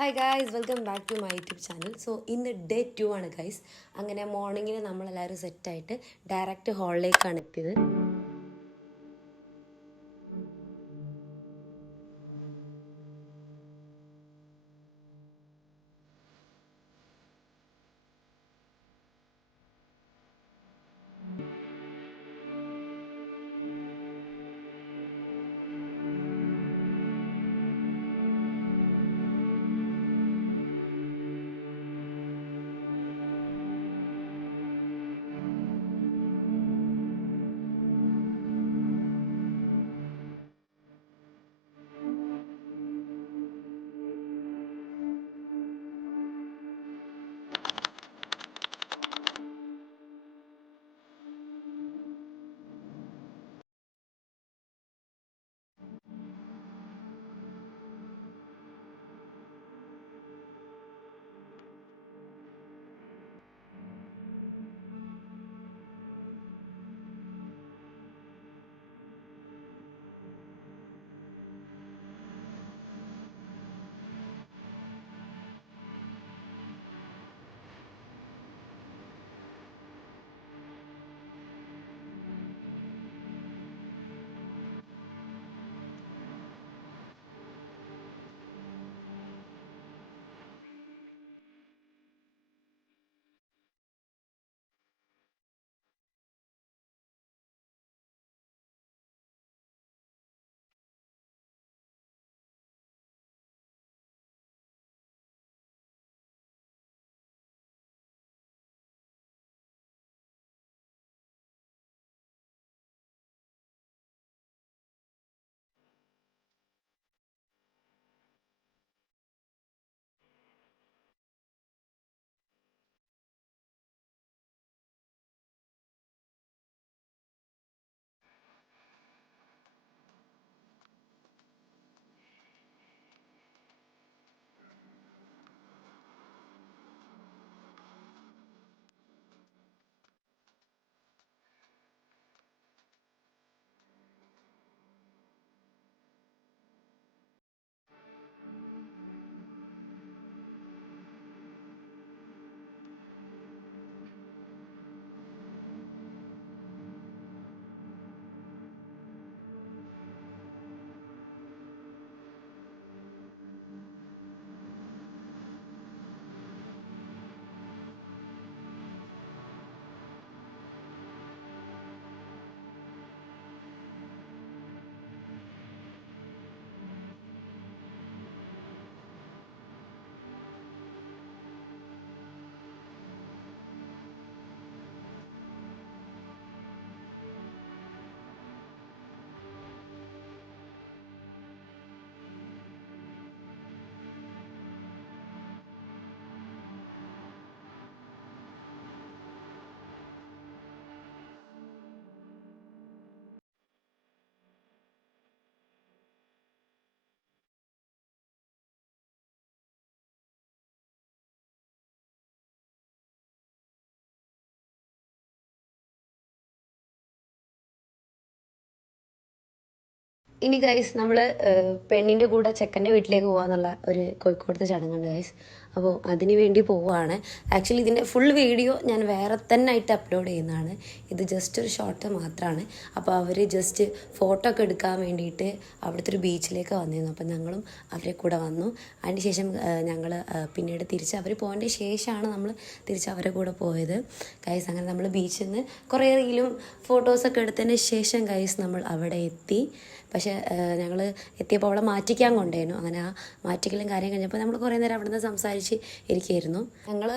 Hi guys, welcome back to my YouTube channel. So ഇന്ന് day 2 ആണ് guys. അങ്ങനെ മോർണിംഗിൽ നമ്മളെല്ലാവരും സെറ്റായിട്ട് ഡയറക്റ്റ് ഹാളിലേക്കാണ് എത്തിയത്. ഇനി ഗൈസ് നമ്മൾ പെണ്ണിൻ്റെ കൂടെ ചെക്കൻ്റെ വീട്ടിലേക്ക് പോകാന്നുള്ള ഒരു കോഴിക്കോടത്തെ ചടങ്ങുണ്ട് ഗൈസ്. അപ്പോൾ അതിന് വേണ്ടി പോവുകയാണ്. ആക്ച്വലി ഇതിൻ്റെ ഫുൾ വീഡിയോ ഞാൻ വേറെ തന്നെ ആയിട്ട് അപ്ലോഡ് ചെയ്യുന്നതാണ്. ഇത് ജസ്റ്റ് ഒരു ഷോർട്ട് മാത്രമാണ്. അപ്പോൾ അവർ ജസ്റ്റ് ഫോട്ടോ ഒക്കെ എടുക്കാൻ വേണ്ടിയിട്ട് അവിടുത്തെ ഒരു ബീച്ചിലേക്ക് വന്നിരുന്നു. അപ്പോൾ ഞങ്ങളും അവരെ കൂടെ വന്നു. അതിന് ശേഷം ഞങ്ങൾ പിന്നീട് തിരിച്ച് അവർ പോയതിൻ്റെ ശേഷമാണ് നമ്മൾ തിരിച്ച് അവരെ കൂടെ പോയത് ഗൈസ്. അങ്ങനെ നമ്മൾ ബീച്ചിൽ നിന്ന് കുറേ റീലും ഫോട്ടോസൊക്കെ എടുത്തതിന് ശേഷം ഗൈസ് നമ്മൾ അവിടെ എത്തി. പക്ഷേ ഞങ്ങൾ എത്തിയപ്പോൾ അവളെ മാറ്റിക്കാൻ കൊണ്ടുപോയിരുന്നു. അങ്ങനെ ആ മാറ്റിക്കലും കാര്യം കഴിഞ്ഞപ്പോൾ നമ്മൾ കുറേ നേരം അവിടെ നിന്ന് സംസാരിച്ച് ഇരിക്കുകയായിരുന്നു. ഞങ്ങൾ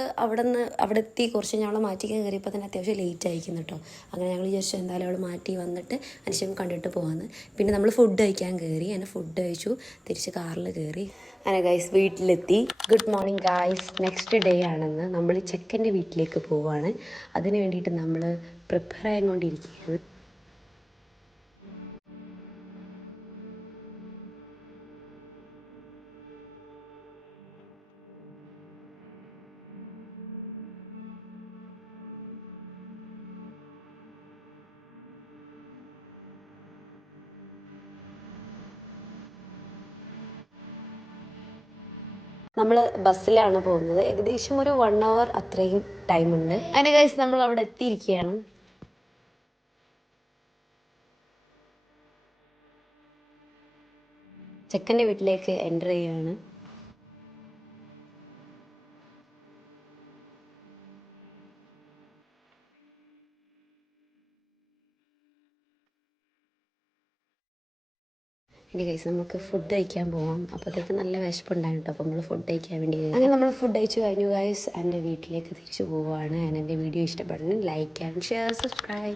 അവിടെ എത്തി കുറച്ച് ഞങ്ങളെ മാറ്റിക്കാൻ കയറിയപ്പോൾ തന്നെ അത്യാവശ്യം ലേറ്റ് ആയിരിക്കുന്നു കേട്ടോ. അങ്ങനെ ഞങ്ങൾ വിചാരിച്ചു എന്തായാലും അവൾ മാറ്റി വന്നിട്ട് അനുശേഷം കണ്ടിട്ട് പോകാമെന്ന്. പിന്നെ നമ്മൾ ഫുഡ് കഴിക്കാൻ കയറി. അങ്ങനെ ഫുഡ് കഴിച്ചു, തിരിച്ച് കാറിൽ കയറി. അങ്ങനെ ഗൈസ് വീട്ടിലെത്തി. Good morning guys. Next day ആണെന്ന് നമ്മൾ ചെക്കൻ്റെ വീട്ടിലേക്ക് പോവുകയാണ്. അതിന് വേണ്ടിയിട്ട് നമ്മൾ പ്രിപ്പയർ ആയിക്കൊണ്ടിരിക്കുകയാണ്. നമ്മൾ ബസ്സിലാണ് പോകുന്നത്. ഏകദേശം ഒരു 1 hour അത്രയും ടൈമുണ്ട്. അങ്ങനെ ഗൈസ് നമ്മൾ അവിടെ എത്തിയിരിക്കുകയാണ്. ചെക്കൻ്റെ വീട്ടിലേക്ക് എൻ്റർ ചെയ്യുകയാണ്. ഇനി ഗൈസ് നമുക്ക് ഫുഡ് കഴിക്കാൻ പോകാം. അപ്പോഴത്തേക്ക് നല്ല വിശപ്പുണ്ടായിരുന്നു. അപ്പോൾ നമ്മൾ ഫുഡ് കഴിക്കാൻ വേണ്ടി അങ്ങനെ നമ്മൾ ഫുഡ് കഴിച്ചു കഴിഞ്ഞു ഗൈസ്. എൻ്റെ വീട്ടിലേക്ക് തിരിച്ചു പോവുകയാണ്. എൻ്റെ വീഡിയോ ഇഷ്ടപ്പെടുന്നു ലൈക്ക് ആൻഡ് ഷെയർ സബ്സ്ക്രൈബ്.